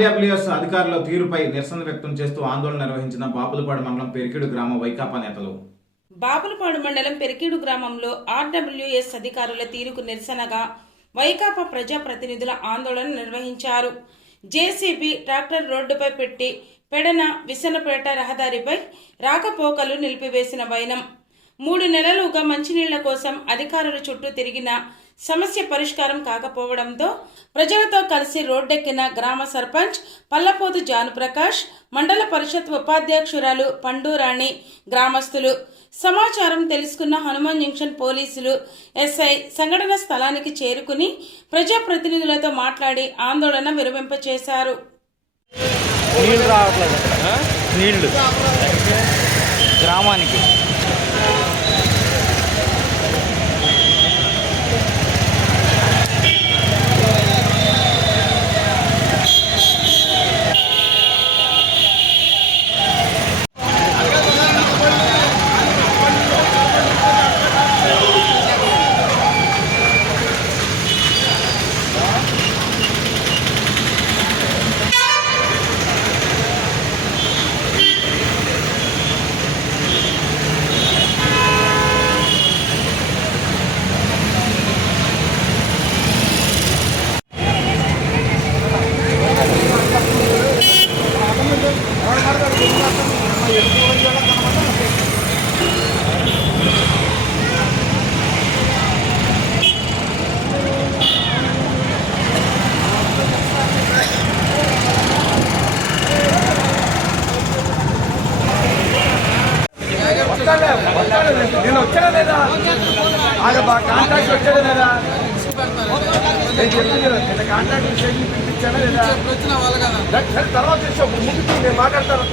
RWS అధికారుల తీరుపై నిరసన వ్యక్తం చేస్తూ ఆందోళన నిర్వహించిన బాపులపాడు మండలం పెరికిడు గ్రామ వైకాపా నేతలు. బాపులపాడు మండలం పెరికిడు గ్రామంలో ఆర్డబ్ల్యూఎస్ అధికారుల తీరుకు నిరసనగా వైకాపా ప్రజాప్రతినిధుల ఆందోళన నిర్వహించారు. జేసీబీ ట్రాక్టర్ రోడ్డుపై పెట్టి పెడన విసనపేట రహదారిపై రాకపోకలు నిలిపివేసిన వైనం. 3 నెలలుగా మంచినీళ్ల కోసం అధికారుల చుట్టూ తిరిగిన సమస్య పరిష్కారం కాకపోవడంతో ప్రజలతో కలిసి రోడ్డెక్కిన గ్రామ సర్పంచ్ పల్లపోతు జానుప్రకాష్, మండల పరిషత్ ఉపాధ్యక్షురాలు పండూరాణి, గ్రామస్తులు. సమాచారం తెలుసుకున్న హనుమాన్ జంక్షన్ పోలీసులు ఎస్ఐ సంఘటన స్థలానికి చేరుకుని ప్రజాప్రతినిధులతో మాట్లాడి ఆందోళన విరమింపచేశారు. నీళ్లు గ్రామానికి నేను వచ్చాడా లేదా కాంట్రాక్ట్ వచ్చాడా లేదా నేను చెప్తున్నాను కాంట్రాక్ట్ ఇచ్చానా లేదా తర్వాత ముగిసి నేను మాట్లాడతాను.